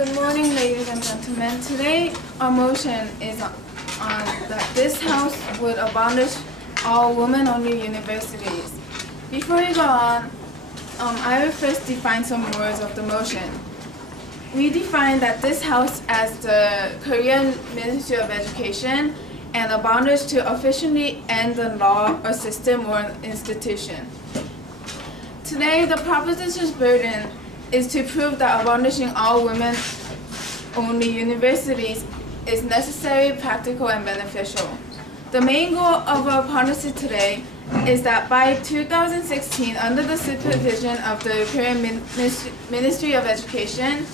Good morning, ladies and gentlemen. Today, our motion is on that this House would abolish all women-only universities. Before we go on, I will first define some words of the motion. We define that this House as the Korean Ministry of Education and abolish to officially end the law or system or institution. Today, the proposition's burden is to prove that abolishing all women-only universities is necessary, practical, and beneficial. The main goal of our policy today is that by 2016, under the supervision of the Korean Ministry of Education,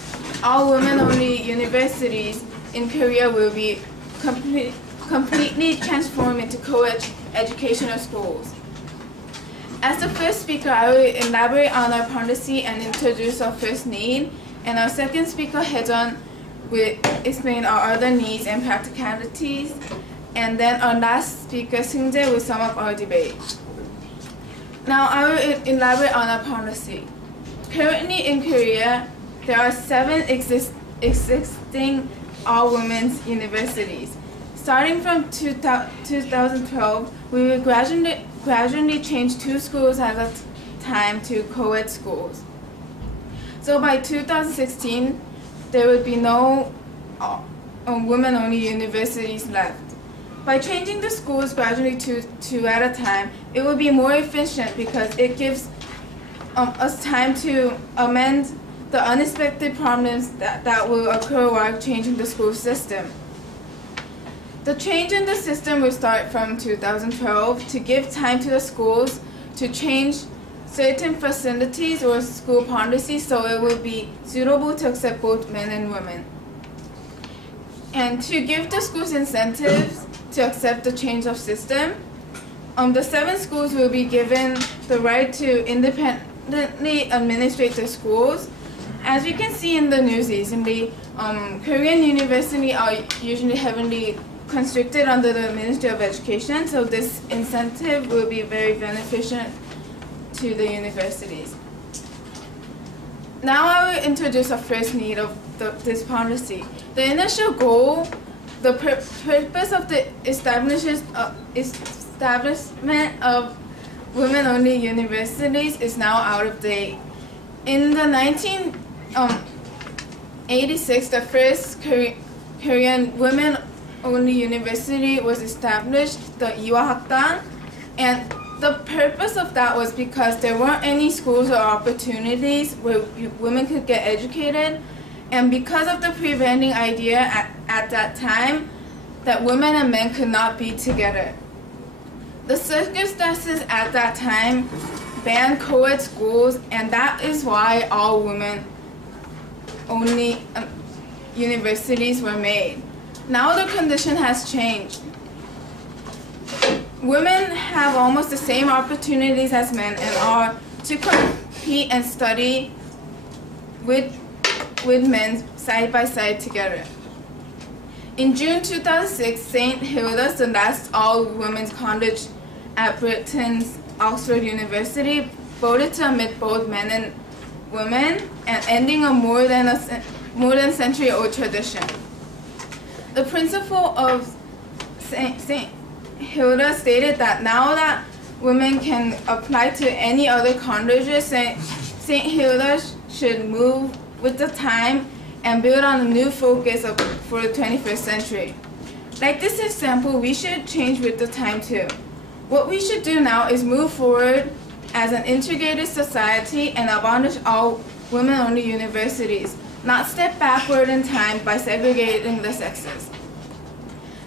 all women-only universities in Korea will be completely transformed into co-educational schools. As the first speaker, I will elaborate on our policy and introduce our first need, and our second speaker, Daewon, will explain our other needs and practicalities, and then our last speaker, Seung-jae, will sum up our debate. Now, I will elaborate on our policy. Currently in Korea, there are 7 existing all-women's universities. Starting from 2012, we will gradually change 2 schools at a time to co-ed schools. So by 2016, there would be no women-only universities left. By changing the schools gradually to 2 at a time, it will be more efficient because it gives us time to amend the unexpected problems that will occur while changing the school system. The change in the system will start from 2012 to give time to the schools to change certain facilities or school policies so it will be suitable to accept both men and women. And to give the schools incentives to accept the change of system, the 7 schools will be given the right to independently administrate the schools. As we can see in the news recently, Korean universities are usually heavily constricted under the Ministry of Education, so this incentive will be very beneficial to the universities. Now I will introduce our first need of this policy. The initial goal, the purpose of the establishment of women-only universities is now out of date. In the 1986, the first Korean women-only university was established, the Iwahakdang, and the purpose of that was because there weren't any schools or opportunities where women could get educated, and because of the prevailing idea at that time that women and men could not be together. The circumstances at that time banned co-ed schools, and that is why all women-only universities were made. Now the condition has changed. Women have almost the same opportunities as men and are to compete and study with men side by side together. In June 2006, St. Hilda's, the last all-women's college at Britain's Oxford University, voted to admit both men and women and ending a more than century-old tradition. The principal of St. Hilda stated that now that women can apply to any other colleges, St. Hilda should move with the time and build on a new focus for the 21st century. Like this example, we should change with the time too. What we should do now is move forward as an integrated society and abolish all women-only universities, not step backward in time by segregating the sexes.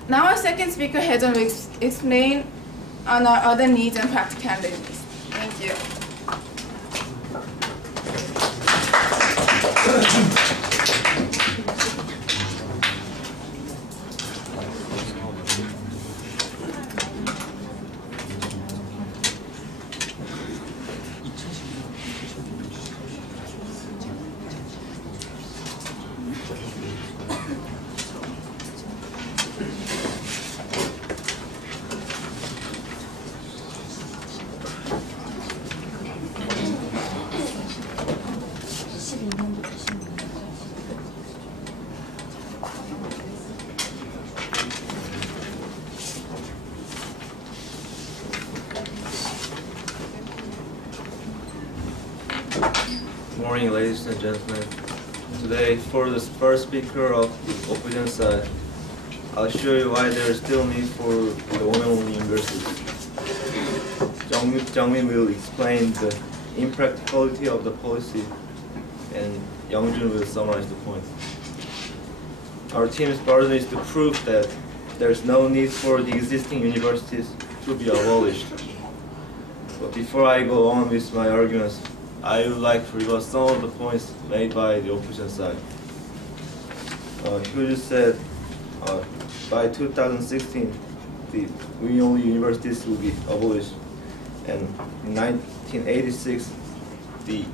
Now our second speaker, Daewon, will explain on our other needs and practicalities. Thank you. Good morning, ladies and gentlemen. Today, for the first speaker of the opposition side, I'll show you why there is still need for the women-only universities. Jungmin will explain the impracticality of the policy, and Youngjun will summarize the point. Our team's burden is to prove that there is no need for the existing universities to be abolished. But before I go on with my arguments, I would like to rebut some of the points made by the opposition side. Hughes said by 2016, the women-only universities will be abolished, and in 1986, the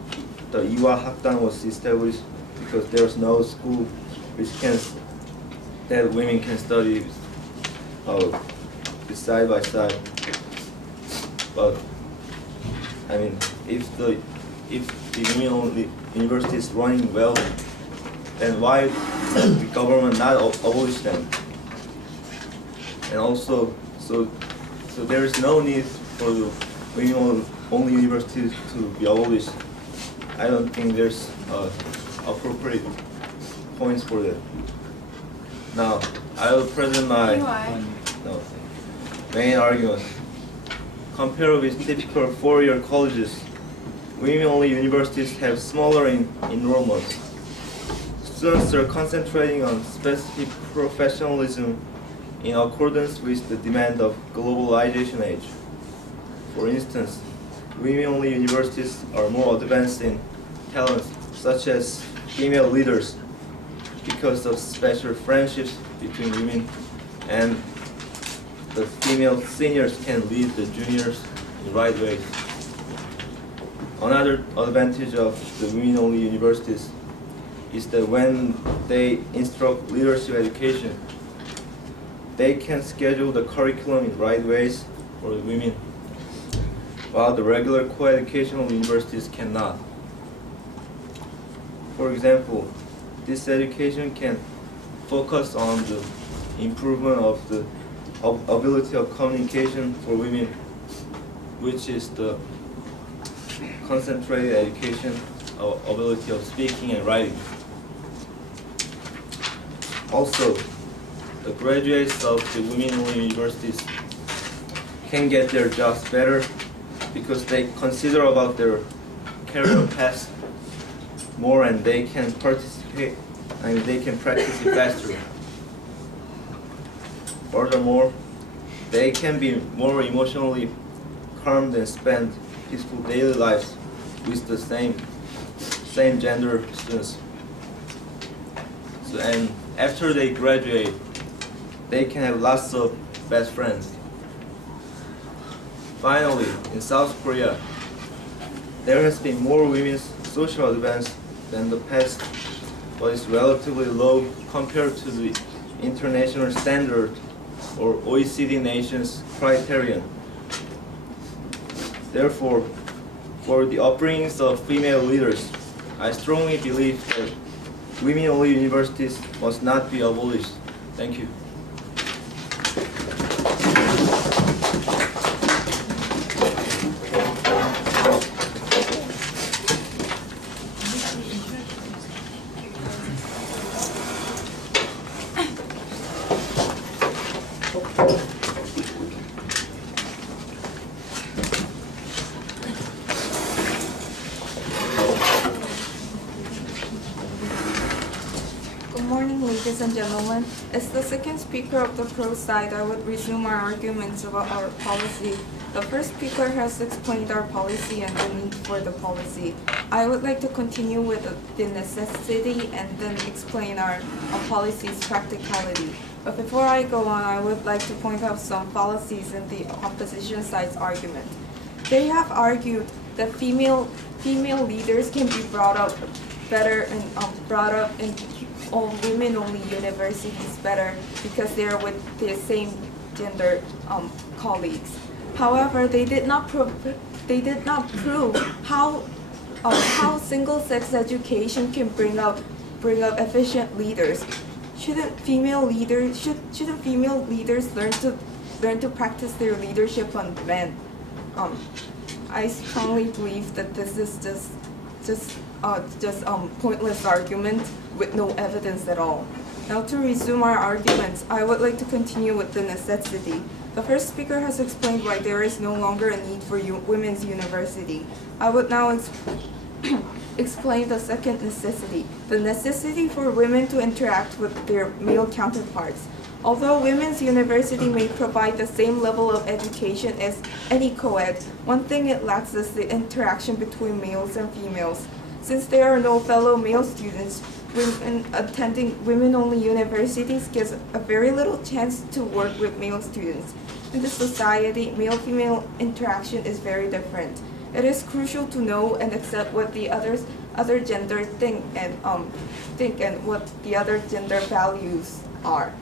Iwa Hakdan was established because there was no school that women can study side by side. But I mean, if the women-only university is running well, then why the government not abolish them? And also, so there is no need for the women-only universities to be abolished. I don't think there's appropriate points for that. Now, I will present my main arguments. Compared with typical four-year colleges, women-only universities have smaller enrollments. Students are concentrating on specific professionalism in accordance with the demand of globalization age. For instance, women-only universities are more advanced in talents such as female leaders because of special friendships between women, and the female seniors can lead the juniors in the right ways. Another advantage of the women-only universities is that when they instruct leadership education, they can schedule the curriculum in the right ways for the women, while the regular co-educational universities cannot. For example, this education can focus on the improvement of the ability of communication for women, which is the concentrated education of ability of speaking and writing. Also, the graduates of the women-only universities can get their jobs better because they consider about their career path more, and they can participate, and they can practice it faster. Furthermore, they can be more emotionally calm and spend peaceful daily lives with the same gender students. So, and after they graduate, they can have lots of best friends. Finally, in South Korea, there has been more women's social advance than the past, but it's relatively low compared to the international standard or OECD nations criterion. Therefore, for the upbringings of female leaders, I strongly believe that women-only universities must not be abolished. Thank you. Ladies and gentlemen, as the second speaker of the pro side, I would resume our arguments about our policy. The first speaker has explained our policy and the need for the policy. I would like to continue with the necessity and then explain our policy's practicality. But before I go on, I would like to point out some fallacies in the opposition side's argument. They have argued that female leaders can be brought up better and brought up in women-only universities better because they are with their same gender colleagues. However, they did not prove how single-sex education can bring up efficient leaders. Shouldn't female leaders learn to practice their leadership on men? I strongly believe that this is just pointless argument with no evidence at all. Now to resume our arguments, I would like to continue with the necessity. The first speaker has explained why there is no longer a need for women's university. I would now explain the second necessity, the necessity for women to interact with their male counterparts. Although women's university may provide the same level of education as any co-ed, one thing it lacks is the interaction between males and females. Since there are no fellow male students, women attending women-only universities gives a very little chance to work with male students. In this society, male-female interaction is very different. It is crucial to know and accept what the other gender think and what the other gender values are.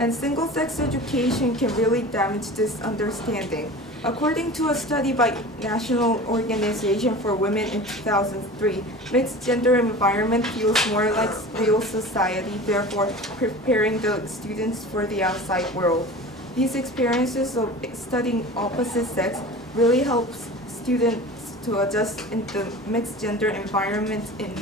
And single-sex education can really damage this understanding. According to a study by National Organization for Women in 2003, mixed gender environment feels more like real society, therefore preparing the students for the outside world. These experiences of studying opposite sex really helps students to adjust in the mixed gender environment in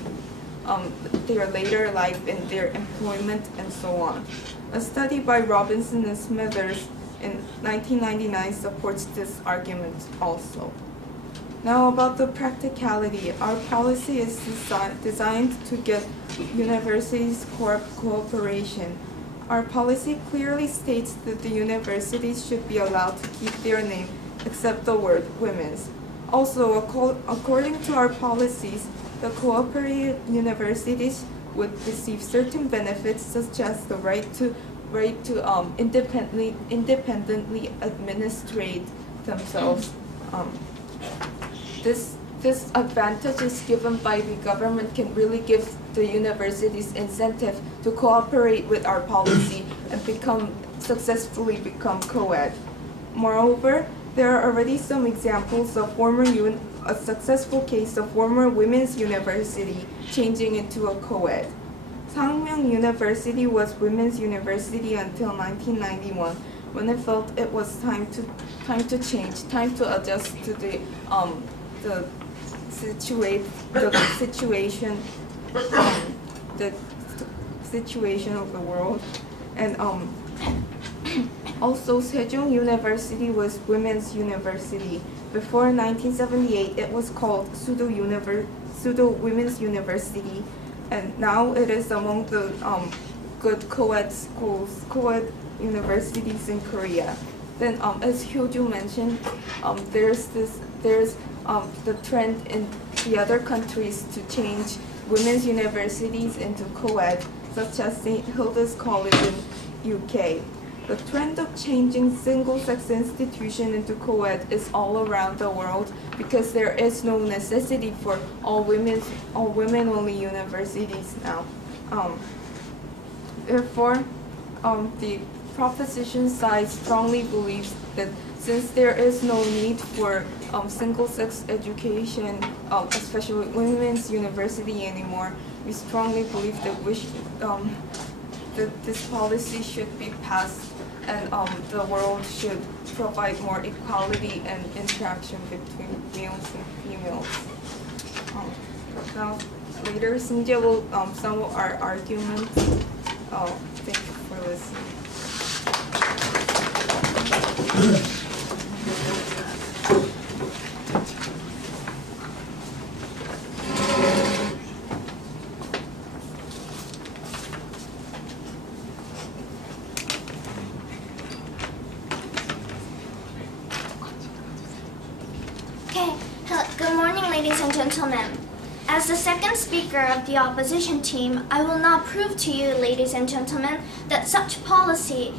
their later life, in their employment, and so on. A study by Robinson and Smithers in 1999 supports this argument also. Now about the practicality, our policy is designed to get universities cooperation. Our policy clearly states that the universities should be allowed to keep their name except the word women's. Also, according to our policies, the cooperative universities would receive certain benefits such as the right to independently administrate themselves. This advantage is given by the government can really give the universities incentive to cooperate with our policy and successfully become co-ed. Moreover, there are already some examples of a successful case of former women's university changing into a co-ed. Sangmyeong University was women's university until 1991, when it felt it was time to change, time to adjust to the situation of the world, and also Sejong University was women's university. Before 1978, it was called Sudo Women's University, and now it is among the good co-ed schools, co-ed universities in Korea. Then, as Hyoju mentioned, there's the trend in the other countries to change women's universities into co-ed, such as St. Hilda's College in UK. The trend of changing single-sex institution into co-ed is all around the world because there is no necessity for all women-only universities now. Therefore, the proposition side strongly believes that since there is no need for single-sex education, especially women's university anymore, we strongly believe that that this policy should be passed, and the world should provide more equality and interaction between males and females. Now, later, Sinja will sum up our arguments. Thank you for listening. Good morning, ladies and gentlemen. As the second speaker of the opposition team, I will now prove to you, ladies and gentlemen, that such policy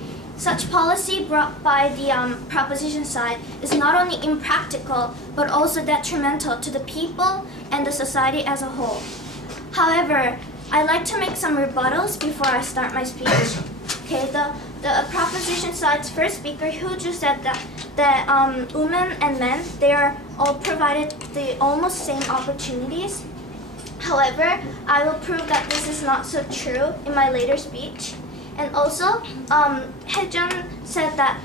brought by the proposition side is not only impractical, but also detrimental to the people and the society as a whole. However, I'd like to make some rebuttals before I start my speech. Okay, the proposition side's first speaker, Hyoju, said that women and men, they are all provided the almost same opportunities. However, I will prove that this is not so true in my later speech. And also, Haejun said that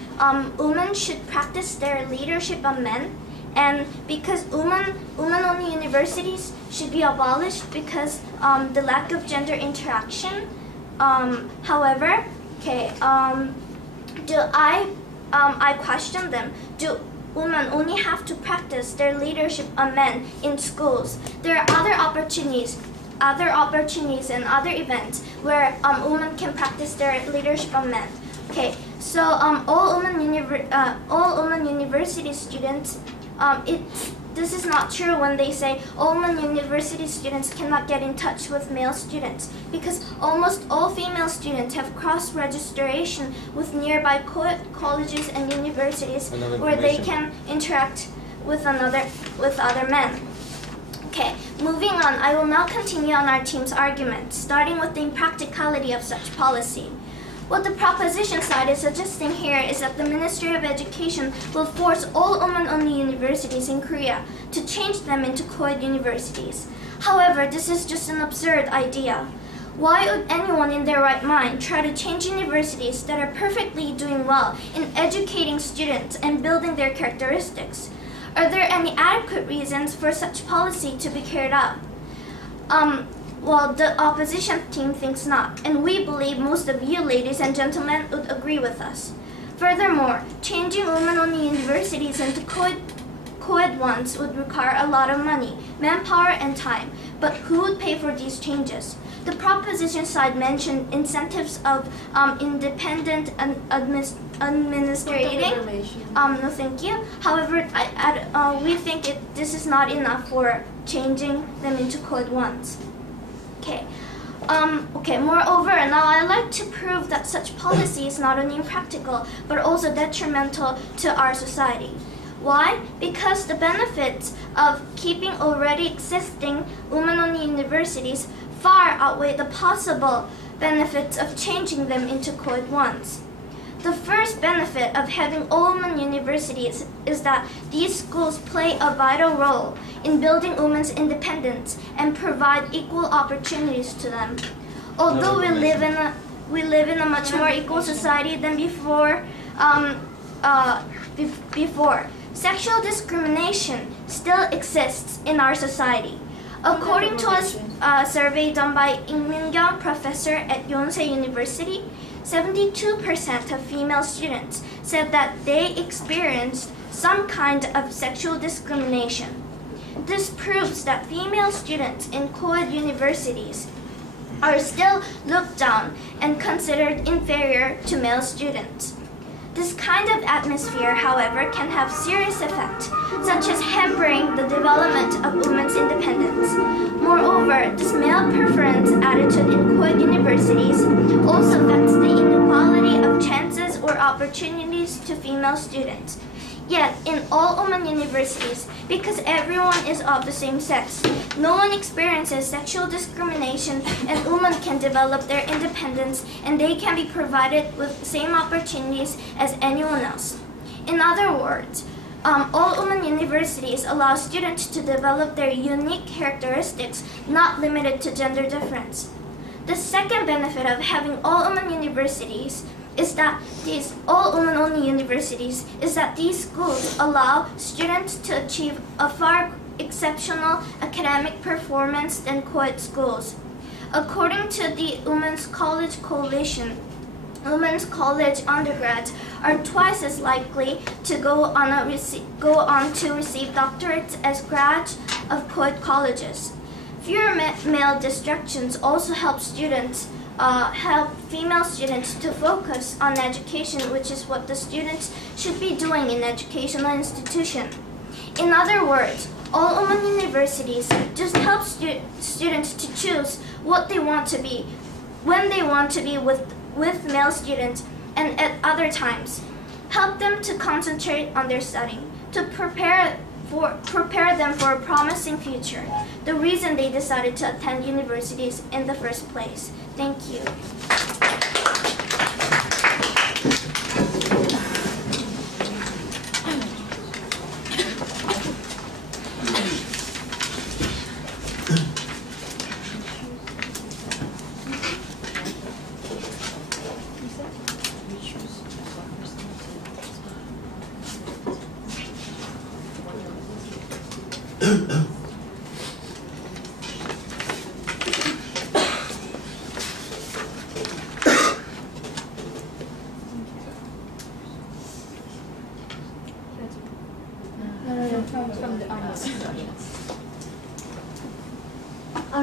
women should practice their leadership on men, And because women-only universities should be abolished because the lack of gender interaction. However, I question them. Do women only have to practice their leadership on men in schools? There are other opportunities and other events where women can practice their leadership on men. Okay, so all women university students, this is not true when they say all women university students cannot get in touch with male students, because almost all female students have cross-registration with nearby colleges and universities where they can interact with other men. Okay, moving on, I will now continue on our team's argument, starting with the impracticality of such policy. What the proposition side is suggesting here is that the Ministry of Education will force all women-only universities in Korea to change them into co-ed universities. However, this is just an absurd idea. Why would anyone in their right mind try to change universities that are perfectly doing well in educating students and building their characteristics? Are there any adequate reasons for such policy to be carried out? Well, the opposition team thinks not, and we believe most of you, ladies and gentlemen, would agree with us. Furthermore, changing women-only universities into co-ed ones would require a lot of money, manpower, and time. But who would pay for these changes? The proposition side mentioned incentives of independent and administrating. No, thank you. However, we think this is not enough for changing them into co-ed ones. Moreover, now I'd like to prove that such policy is not only impractical, but also detrimental to our society. Why? Because the benefits of keeping already existing women-only universities far outweigh the possible benefits of changing them into co-ed ones. The first benefit of having all-women universities is that these schools play a vital role in building women's independence and provide equal opportunities to them. Although we live in a much more equal society than before, sexual discrimination still exists in our society. According to a survey done by Im Min-kyung, professor at Yonsei University, 72% of female students said that they experienced some kind of sexual discrimination. This proves that female students in co-ed universities are still looked down and considered inferior to male students. This kind of atmosphere, however, can have serious effects, such as hampering the development of women's independence. Moreover, this male preference attitude in co-ed universities also affects the inequality of chances or opportunities to female students. Yet, in all women universities, because everyone is of the same sex, no one experiences sexual discrimination, and women can develop their independence and they can be provided with the same opportunities as anyone else. In other words, all women universities allow students to develop their unique characteristics, not limited to gender difference. The second benefit of having all women universities is that these all women-only universities is that these schools allow students to achieve a far exceptional academic performance than co-ed schools. According to the Women's College Coalition, women's college undergrads are twice as likely to go on to receive doctorates as grads of co-ed colleges. Fewer male distractions also help female students to focus on education, which is what the students should be doing in educational institution. In other words, all women universities just help students to choose what they want to be, when they want to be with male students, and at other times. Help them to concentrate on their studying, to prepare them for a promising future, the reason they decided to attend universities in the first place. Thank you. All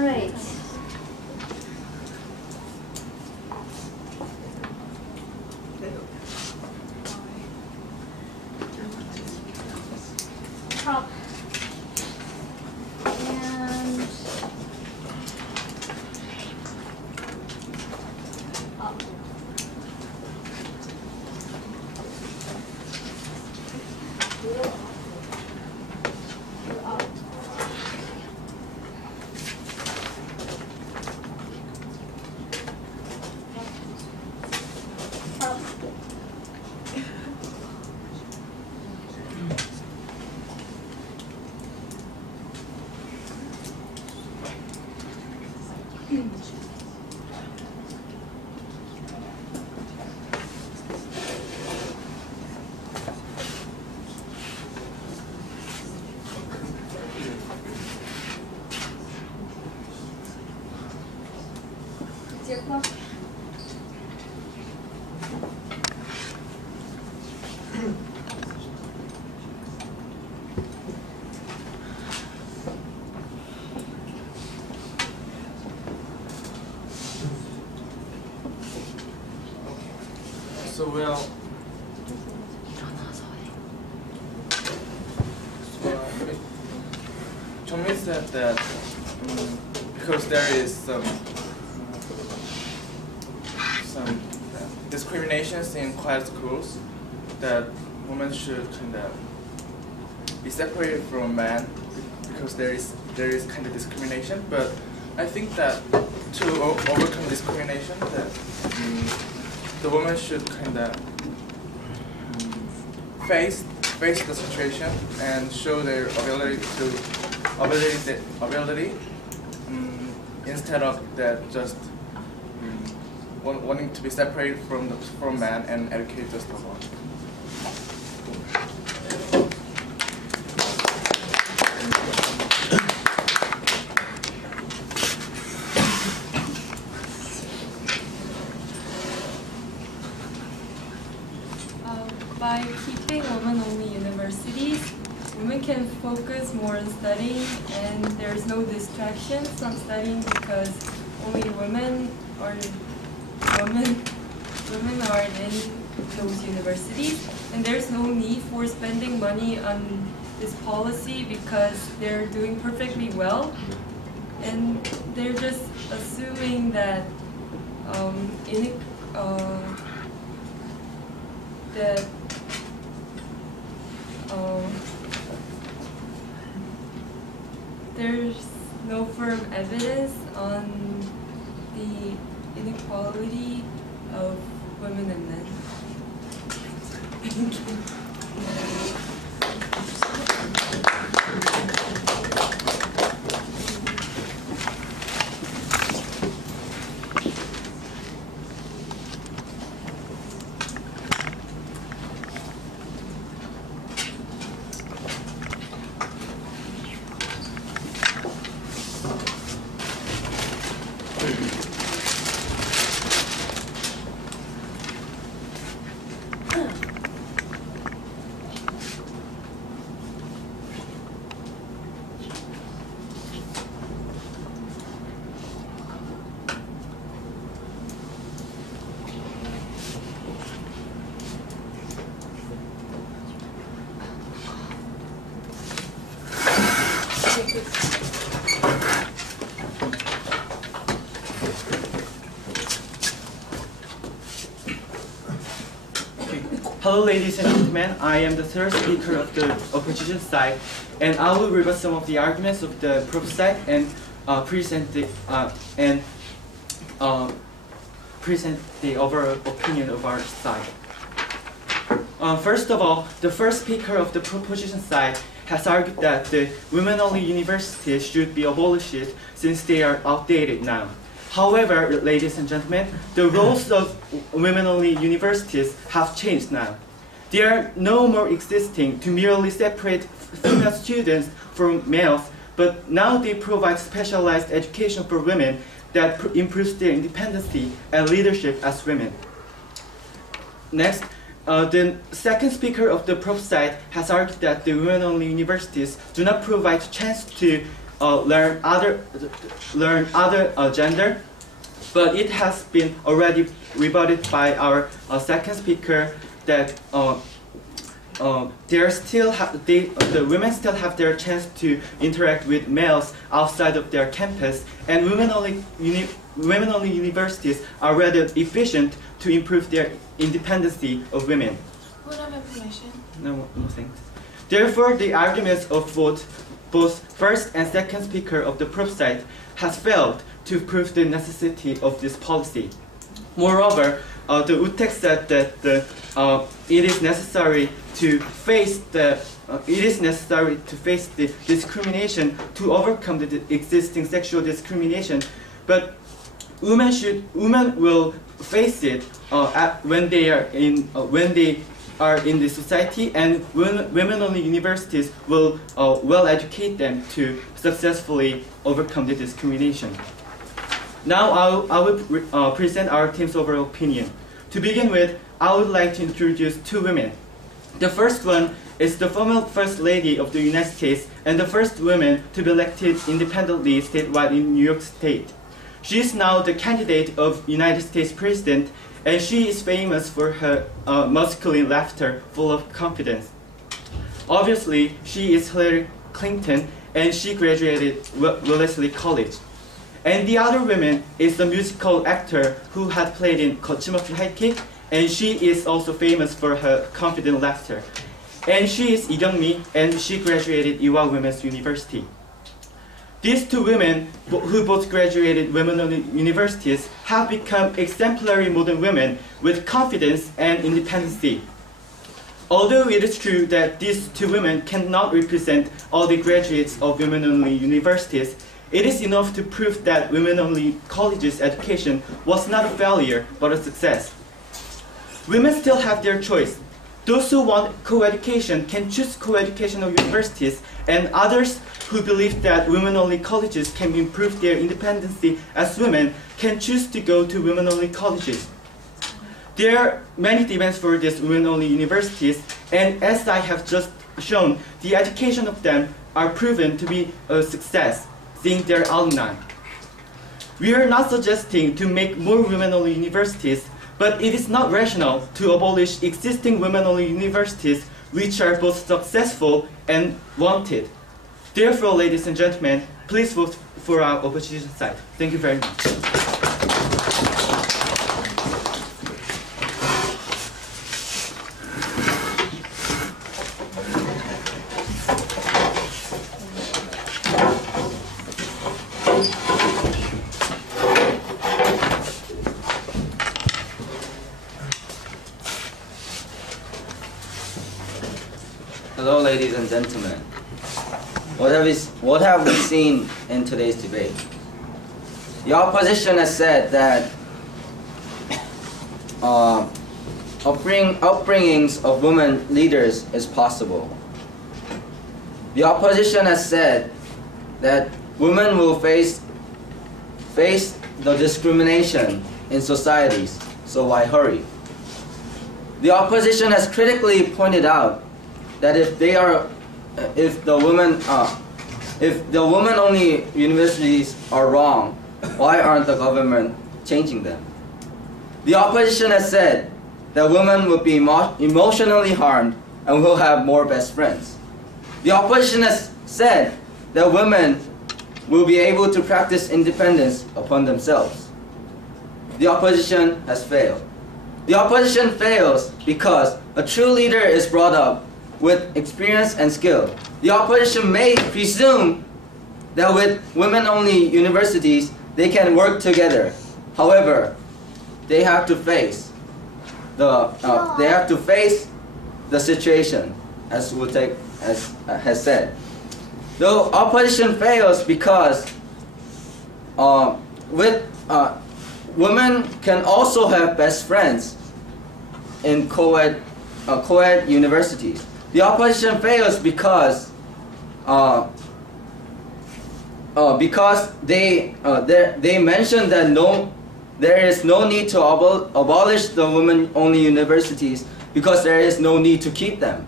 right. Prop. And up. So Chongmin said that because there is some discriminations in quiet schools, that women should kind of be separated from men because there is kind of discrimination. But I think that to overcome discrimination, that the woman should kind of face the situation and show their ability instead of that just wanting to be separated from man and educate just the one. By keeping women-only universities, women can focus more on studying, and there's no distraction from studying because only women are in those universities, and there's no need for spending money on this policy because they're doing perfectly well, and they're just assuming that there's no firm evidence on the inequality of women and men. Thank you. Hello ladies and gentlemen, I am the third speaker of the opposition side, and I will rebut some of the arguments of the pro side and present the overall opinion of our side. First of all, the first speaker of the proposition side has argued that the women-only universities should be abolished since they are outdated now. However, ladies and gentlemen, the roles of women-only universities have changed now. They are no more existing to merely separate female students from males, but now they provide specialized education for women that improves their independence and leadership as women. Next, the second speaker of the prop side has argued that the women-only universities do not provide chance to learn other gender, but it has been already rebutted by our second speaker that the women still have their chance to interact with males outside of their campus, and women-only universities are rather efficient to improve their independency of women. What other information? No thanks. Therefore, the arguments of both first and second speaker of the prop side has failed to prove the necessity of this policy. Moreover, the UTEC said that it is necessary to face the discrimination to overcome the existing sexual discrimination, but women will face it when they are in the society, and women-only universities will well educate them to successfully overcome the discrimination. Now I will present our team's overall opinion. To begin with, I would like to introduce two women. The first one is the former First Lady of the United States and the first woman to be elected independently statewide in New York State. She is now the candidate of United States President, and she is famous for her masculine laughter full of confidence. Obviously, she is Hillary Clinton, and she graduated Wellesley College. And the other woman is the musical actor who had played in 거침없이 High Kick, and she is also famous for her confident laughter. And she is 이경미, and she graduated Ewha Women's University. These two women, who both graduated women-only universities, have become exemplary modern women with confidence and independence. Although it is true that these two women cannot represent all the graduates of women-only universities, it is enough to prove that women-only colleges education was not a failure, but a success. Women still have their choice. Those who want co-education can choose co-educational universities, and others who believe that women-only colleges can improve their independence as women can choose to go to women-only colleges. There are many demands for these women-only universities, and as I have just shown, the education of them are proven to be a success, seeing their alumni. We are not suggesting to make more women-only universities, but it is not rational to abolish existing women-only universities which are both successful and wanted. Therefore, ladies and gentlemen, please vote for our opposition side. Thank you very much. Hello, ladies and gentlemen. What have we seen in today's debate? The opposition has said that upbringings of women leaders is possible. The opposition has said that women will face the discrimination in societies, so why hurry? The opposition has critically pointed out that if the women-only universities are wrong, why aren't the government changing them? The opposition has said that women will be emotionally harmed and will have more best friends. The opposition has said that women will be able to practice independence upon themselves. The opposition has failed. The opposition fails because a true leader is brought up with experience and skill. The opposition may presume that with women-only universities, they can work together. However, they have to face the situation, as Wutek has said. The opposition fails because women can also have best friends in co-ed co-ed universities. The opposition fails because they mentioned that there is no need to abolish the women-only universities because there is no need to keep them.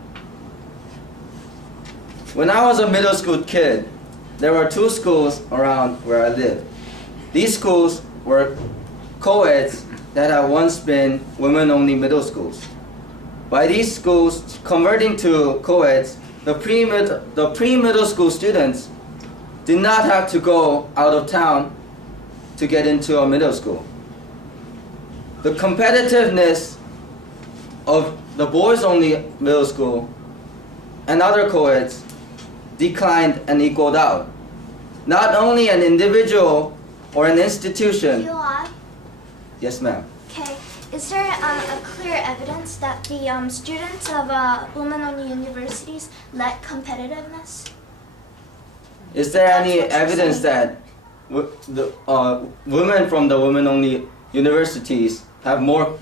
When I was a middle school kid, there were 2 schools around where I lived. These schools were co-eds that had once been women-only middle schools. By these schools converting to co-eds, the pre-middle school students did not have to go out of town to get into a middle school. The competitiveness of the boys-only middle school and other co-eds declined and equaled out. Not only an individual or an institution. Eli? Yes, ma'am. Okay. Is there a clear evidence that the students of women-only universities lack competitiveness? Is there any That's what you're evidence saying. that women from the women-only universities have more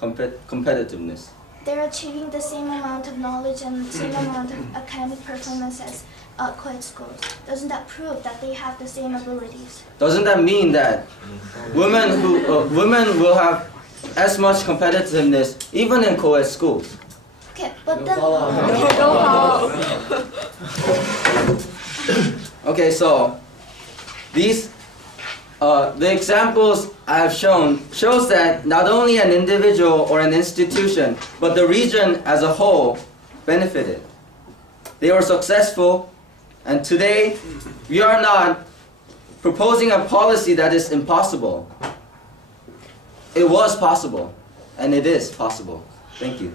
competitiveness? They're achieving the same amount of knowledge and the same amount of academic performance as co-ed schools. Doesn't that prove that they have the same abilities? Doesn't that mean that women will have as much competitiveness even in co-ed schools? Okay, but then... Okay, so these the examples I have shown shows that not only an individual or an institution, but the region as a whole benefited. They were successful, and today we are not proposing a policy that is impossible. It was possible, and it is possible. Thank you.